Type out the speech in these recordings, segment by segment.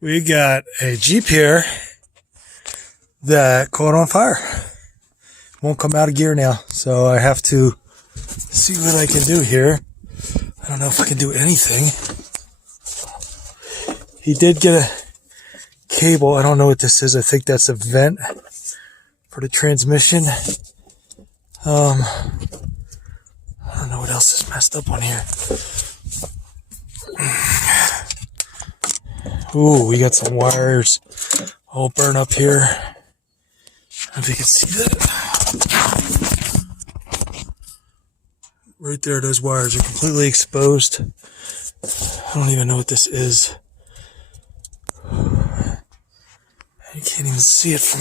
We got a Jeep here that caught on fire. Won't come out of gear now, so I have to see what I can do here. I don't know if I can do anything. He did get a cable. I don't know what this is. I think that's a vent for the transmission. I don't know what else is messed up on here. Ooh, we got some wires all burned up here. I don't know if you can see that. Right there, those wires are completely exposed. I don't even know what this is. You can't even see it from...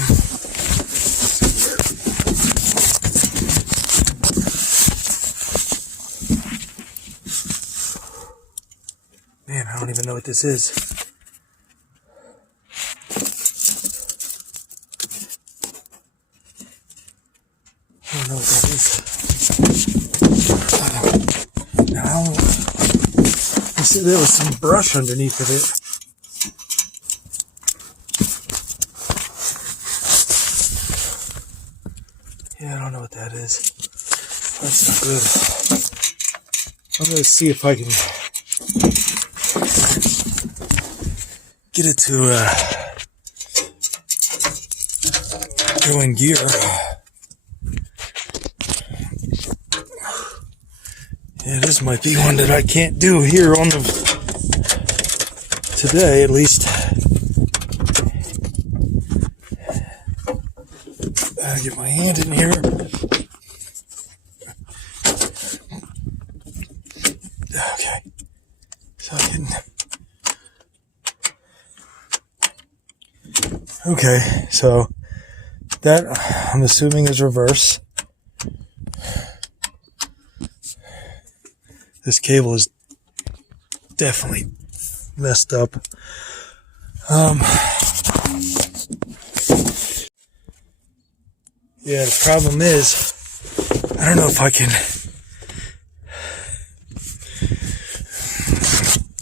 Man, I don't even know what this is. I don't know what that is. Now, I said there was some brush underneath of it. Yeah, I don't know what that is. That's not good. I'm going to see if I can get it to go in gear. Yeah, this might be one that I can't do here on the today, at least. I'll get my hand in here. Okay, so I can. Okay, so that I'm assuming is reverse. This cable is definitely messed up. Yeah, the problem is, I don't know if I can,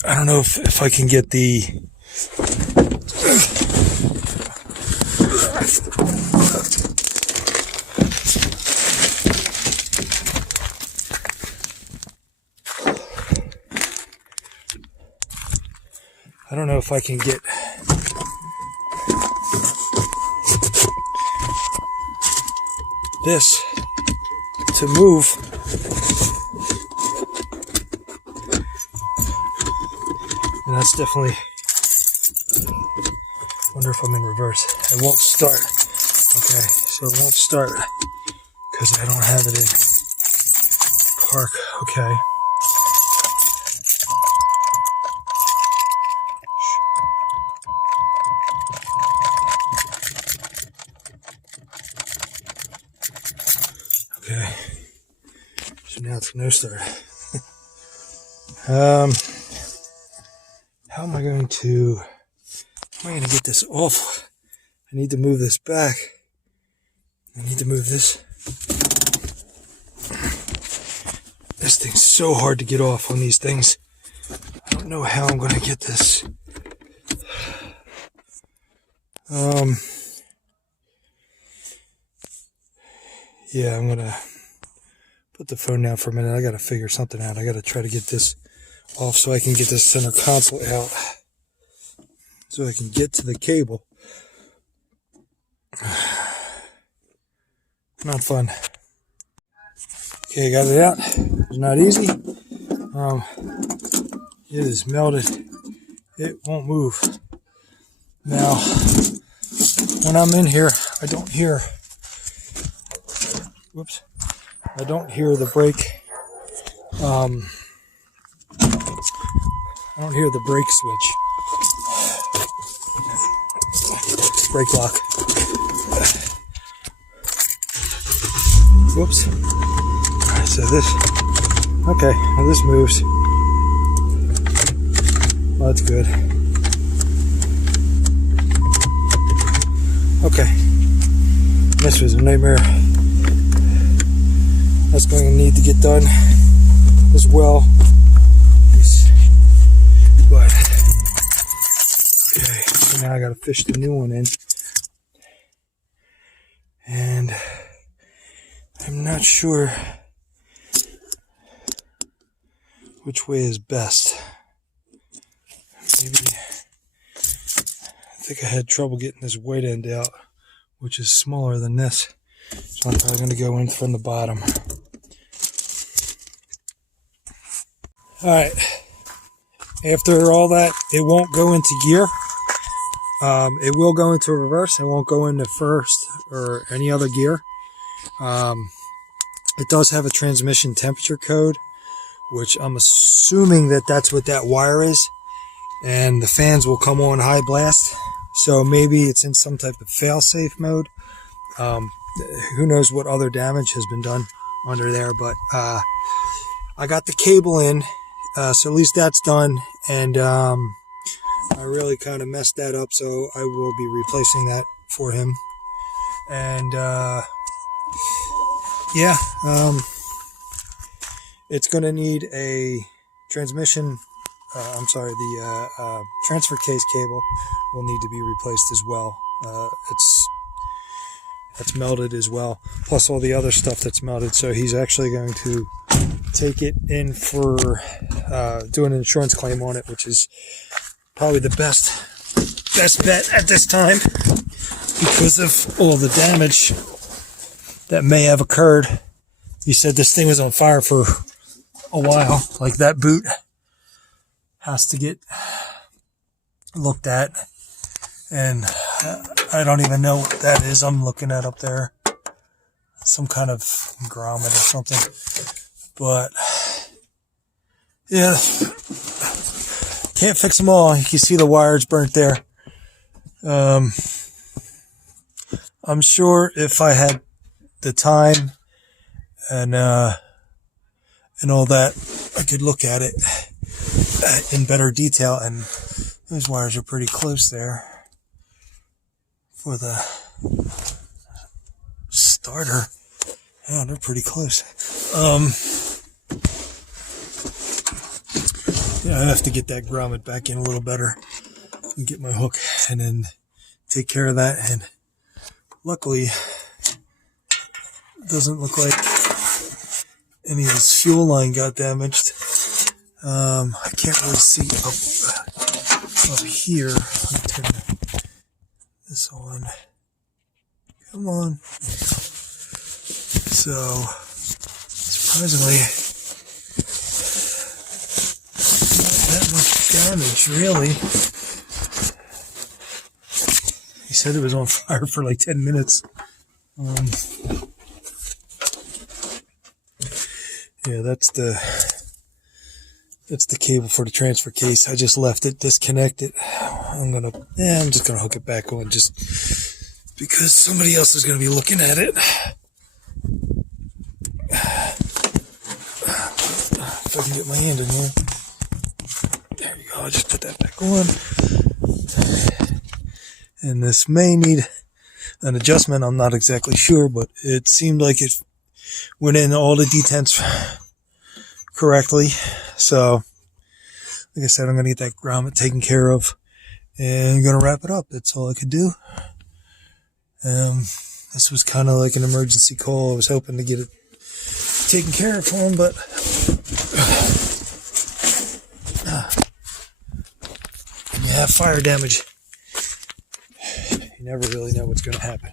I don't know if I can get the, I don't know if I can get this to move. And that's definitely, wonder if I'm in reverse. It won't start. Okay, so it won't start because I don't have it in park. Okay. Okay, so now it's no start. How am I going to get this off? I need to move this back. I need to move this. This thing's so hard to get off on these things. I don't know how I'm going to get this. Yeah, I'm gonna put the phone down for a minute. I gotta figure something out. I gotta try to get this off so I can get this center console out so I can get to the cable. Not fun. Okay, got it out. It's not easy. It is melted. It won't move. Now, when I'm in here, I don't hear. Whoops. I don't hear the brake. I don't hear the brake switch. Brake lock. Whoops. Alright, so this. Okay, now this moves. Well, that's good. Okay. This was a nightmare. That's going to need to get done as well. But, okay. now I got to fish the new one in. And I'm not sure which way is best. Maybe, I think I had trouble getting this white end out, which is smaller than this. So I'm probably going to go in from the bottom. Alright, after all that, it won't go into gear. It will go into reverse. It won't go into first or any other gear. It does have a transmission temperature code, which I'm assuming that that's what that wire is. And the fans will come on high blast. So maybe it's in some type of fail-safe mode. Who knows what other damage has been done under there. But I got the cable in, so at least that's done. And I really kind of messed that up, so I will be replacing that for him. And yeah, it's going to need a transmission. The transfer case cable will need to be replaced as well. That's melted as well, plus all the other stuff that's melted. So he's actually going to take it in for doing an insurance claim on it, which is probably the best bet at this time because of all the damage that may have occurred. He said this thing was on fire for a while. Like, that boot has to get looked at, and I don't even know what that is. I'm looking at up there, some kind of grommet or something. But yeah, can't fix them all. You can see the wires burnt there. I'm sure if I had the time and all that, I could look at it in better detail. And those wires are pretty close there for the starter. Yeah, they're pretty close. Yeah, I have to get that grommet back in a little better and get my hook and then take care of that. And luckily, it doesn't look like any of this fuel line got damaged. I can't really see up here. Let me turn this on. Come on. So, surprisingly, not that much damage, really. He said it was on fire for like 10 minutes. Yeah, that's the cable for the transfer case. I just left it disconnected. I'm just gonna hook it back on just because somebody else is gonna be looking at it. If I can get my hand in here. There you go. I'll just put that back on. And this may need an adjustment. I'm not exactly sure, but it seemed like it went in all the detents correctly. So, like I said, I'm going to get that grommet taken care of and I'm going to wrap it up. That's all I could do. This was kind of like an emergency call. I was hoping to get it taken care of for him, but when you have fire damage, you never really know what's going to happen.